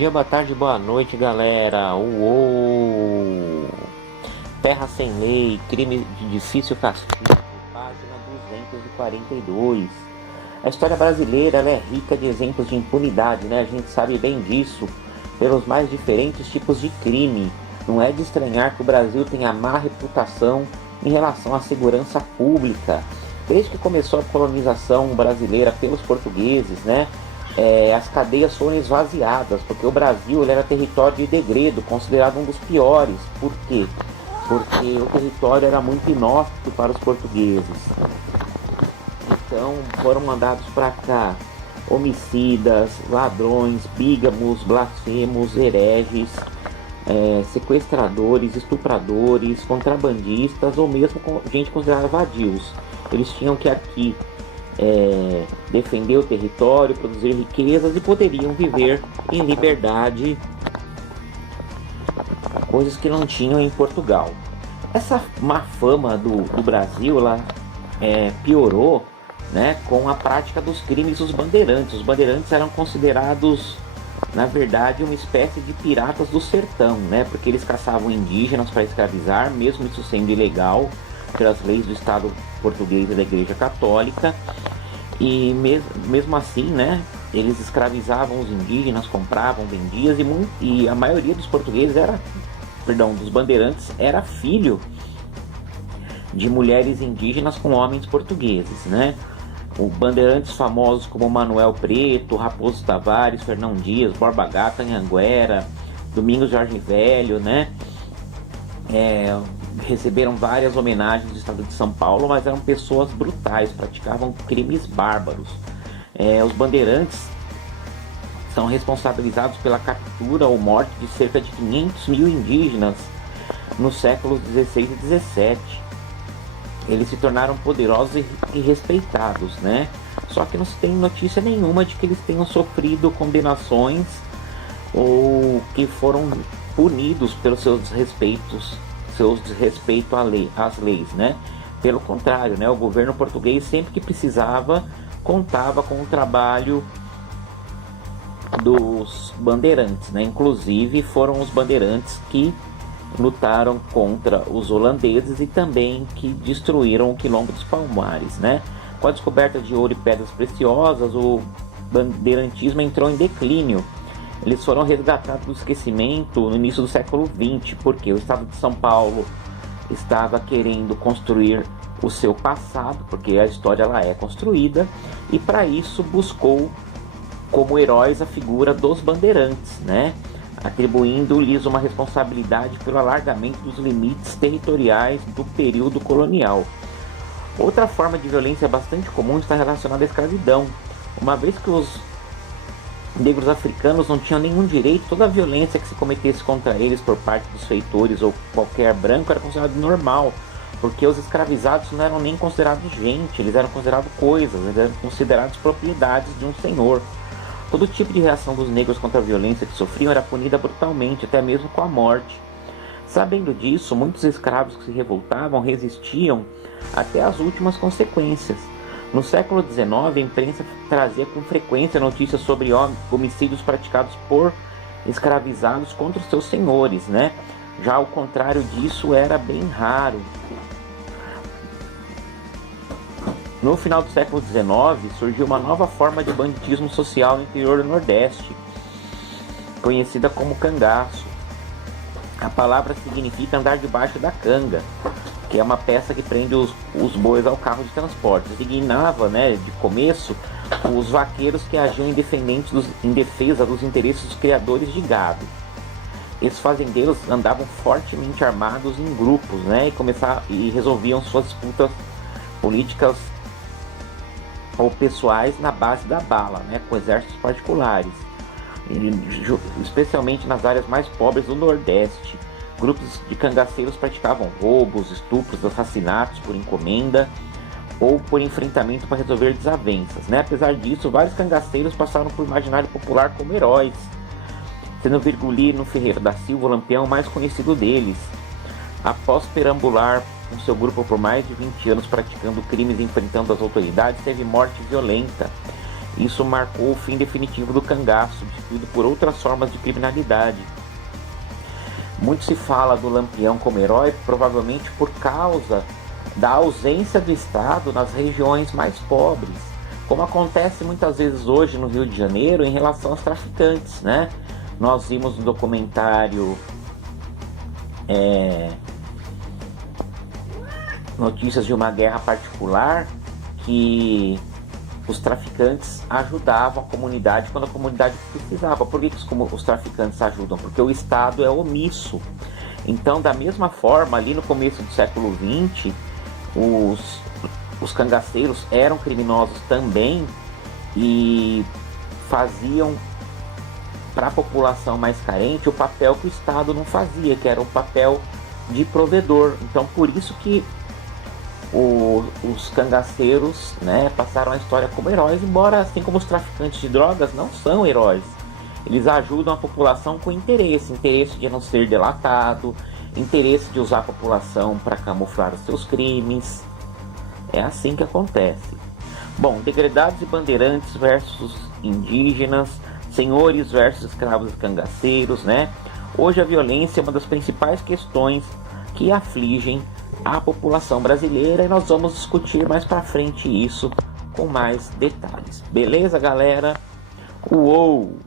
dia, boa tarde, boa noite, galera. Uou! Terra sem lei, crime de difícil castigo, página 242. A história brasileira ela é rica de exemplos de impunidade, né? A gente sabe bem disso pelos mais diferentes tipos de crime. Não é de estranhar que o Brasil tenha má reputação em relação à segurança pública. Desde que começou a colonização brasileira pelos portugueses, né? As cadeias foram esvaziadas, porque o Brasil ele era território de degredo, considerado um dos piores. Por quê? Porque o território era muito inóspito para os portugueses. Então foram mandados para cá homicidas, ladrões, bígamos, blasfemos, hereges, sequestradores, estupradores, contrabandistas ou mesmo gente considerada vadios. Eles tinham que aqui defender o território, produzir riquezas e poderiam viver em liberdade, coisas que não tinham em Portugal. Essa má fama do Brasil ela, piorou, né, com a prática dos crimes dos bandeirantes. Os bandeirantes eram considerados, na verdade, uma espécie de piratas do sertão, né, porque eles caçavam indígenas para escravizar, mesmo isso sendo ilegal pelas leis do Estado português e da Igreja Católica. E mesmo assim, né, eles escravizavam os indígenas, compravam, vendiam, e a maioria dos portugueses dos bandeirantes era filho de mulheres indígenas com homens portugueses, né? Bandeirantes famosos como Manuel Preto, Raposo Tavares, Fernão Dias, Borba Gato, Anhanguera, Domingos Jorge Velho, né? Receberam várias homenagens do estado de São Paulo, mas eram pessoas brutais, praticavam crimes bárbaros. Os bandeirantes são responsabilizados pela captura ou morte de cerca de 500 mil indígenas nos séculos 16 e 17. Eles se tornaram poderosos e respeitados, né? Só que não se tem notícia nenhuma de que eles tenham sofrido condenações ou que foram punidos pelos seus desrespeito às leis, né? Pelo contrário, né? O governo português sempre que precisava contava com o trabalho dos bandeirantes, né? Inclusive foram os bandeirantes que lutaram contra os holandeses e também que destruíram o Quilombo dos Palmares, né? Com a descoberta de ouro e pedras preciosas, o bandeirantismo entrou em declínio. Eles foram resgatados do esquecimento no início do século XX, porque o estado de São Paulo estava querendo construir o seu passado, porque a história ela é construída, e para isso buscou como heróis a figura dos bandeirantes, né? Atribuindo-lhes uma responsabilidade pelo alargamento dos limites territoriais do período colonial. Outra forma de violência bastante comum está relacionada à escravidão. Uma vez que os negros africanos não tinham nenhum direito, toda a violência que se cometesse contra eles por parte dos feitores ou qualquer branco era considerado normal, porque os escravizados não eram nem considerados gente, eles eram considerados coisas, eles eram considerados propriedades de um senhor. Todo tipo de reação dos negros contra a violência que sofriam era punida brutalmente, até mesmo com a morte. Sabendo disso, muitos escravos que se revoltavam resistiam até as últimas consequências. No século XIX, a imprensa trazia com frequência notícias sobre homicídios praticados por escravizados contra os seus senhores, né? Já ao contrário disso, era bem raro. No final do século XIX, surgiu uma nova forma de banditismo social no interior do Nordeste, conhecida como cangaço. A palavra significa andar debaixo da canga, que é uma peça que prende os bois ao carro de transporte. Designava, né, de começo, os vaqueiros que agiam em defesa dos interesses dos criadores de gado. Esses fazendeiros andavam fortemente armados em grupos, né, e resolviam suas disputas políticas ou pessoais na base da bala, né, com exércitos particulares, especialmente nas áreas mais pobres do Nordeste. Grupos de cangaceiros praticavam roubos, estupros, assassinatos por encomenda ou por enfrentamento para resolver desavenças, né? Apesar disso, vários cangaceiros passaram por imaginário popular como heróis, sendo Virgulino Ferreira da Silva o lampião mais conhecido deles. Após perambular com seu grupo por mais de 20 anos praticando crimes e enfrentando as autoridades, teve morte violenta Isso marcou o fim definitivo do cangaço, substituído por outras formas de criminalidade. Muito se fala do Lampião como herói, provavelmente por causa da ausência do Estado nas regiões mais pobres, como acontece muitas vezes hoje no Rio de Janeiro em relação aos traficantes, né? Nós vimos no documentário Notícias de uma Guerra Particular que os traficantes ajudavam a comunidade quando a comunidade precisava. Por que os traficantes ajudam? Porque o Estado é omisso. Então, da mesma forma, ali no começo do século XX, os cangaceiros eram criminosos também e faziam para a população mais carente o papel que o Estado não fazia, que era o papel de provedor. Então, por isso que os cangaceiros, né, passaram a história como heróis, embora, assim como os traficantes de drogas, não são heróis. Eles ajudam a população com interesse de não ser delatado, interesse de usar a população para camuflar os seus crimes. É assim que acontece. Bom, degredados e bandeirantes versus indígenas, senhores versus escravos e cangaceiros, né? Hoje a violência é uma das principais questões que afligem a população brasileira e nós vamos discutir mais para frente isso com mais detalhes. Beleza, galera? Uou!